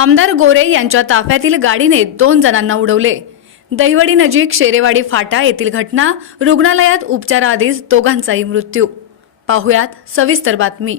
आमदार गोरे यांच्या ताफ्यातील गाडीने दोन जणांना उडवले. दहिवडी नजीक शेरेवाडी फाटा येथील घटना रुग्णालयात उपचाराआधीच दोघांचाही मृत्यू. पाहुयात सविस्तर बातमी.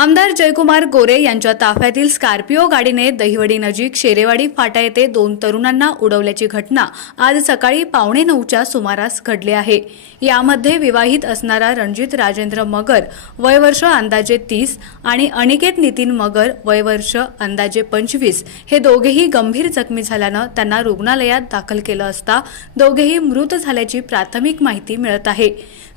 आमदार जयकुमार गोरे यांच्या ताफ्यातील स्कॉर्पिओ गाडीने दहिवडी नजीक शेरेवाडी फाटा येथे दोन तरुणांना उडवल्याची घटना आज सकाळी पावणे नऊच्या सुमारास घडली आहे. यामध्ये विवाहित असणारा रणजित राजेंद्र मगर वयवर्ष अंदाजे तीस आणि अनिकेत नितीन मगर वयवर्ष अंदाजे पंचवीस हे दोघेही गंभीर जखमी झाल्यानं त्यांना रुग्णालयात दाखल केलं असता दोघेही मृत झाल्याची प्राथमिक माहिती मिळत आहे.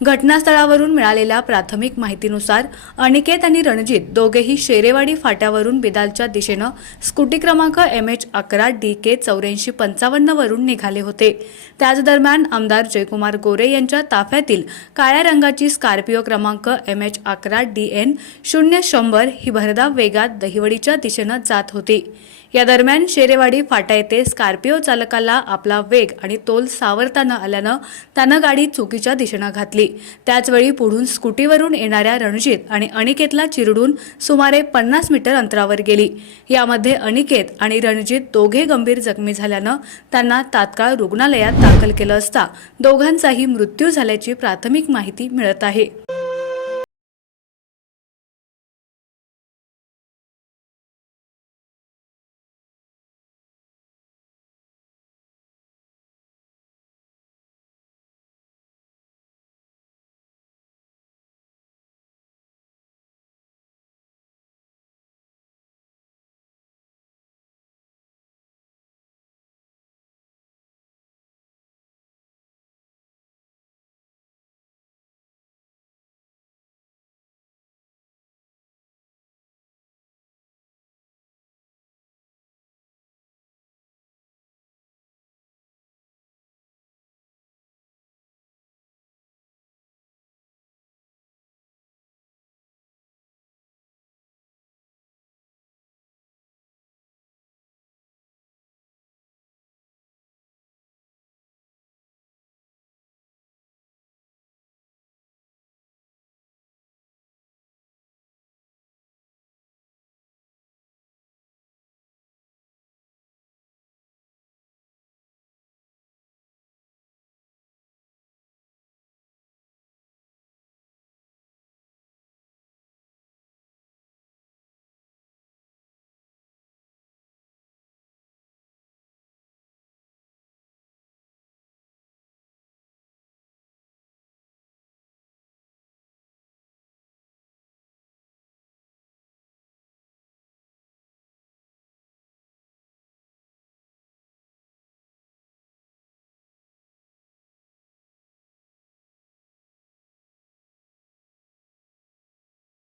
घटनास्थळावरून मिळालेल्या प्राथमिक माहितीनुसार अनिकेत आणि रणजित दोघेही शेरेवाडी फाट्यावरून बिदालच्या दिशेनं स्कूटी क्रमांक एम एच अकरा डी के चौऱ्याऐंशी पंचावन्न वरून निघाले होते. त्याच दरम्यान आमदार जयकुमार गोरे यांच्या ताफ्यातील काळ्या रंगाची स्कॉर्पिओ क्रमांक एम एच अकरा डी एन शून्य शंभर ही भरधाव वेगात दहिवडीच्या दिशेनं जात होती. या दरम्यान शेरेवाडी फाटा येथे स्कॉर्पिओ चालकाला आपला वेग आणि तोल सावरता न आल्यानं त्यानं गाडी चुकीच्या दिशेनं घातली. त्याचवेळी पुढून स्कूटीवरून येणाऱ्या रणजित आणि अनिकेतला चिरडू चिरडून सुमारे पन्नास मीटर अंतरावर गेली. यामध्ये अनिकेत आणि रणजित दोघे गंभीर जखमी झाल्यानं त्यांना तात्काळ रुग्णालयात दाखल केलं असता दोघांचाही मृत्यू झाल्याची प्राथमिक माहिती मिळत आहे.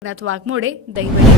ನಾಥ್ ವಾಗ್ಮೋಡೆ ದೈವಳ್ಳಿ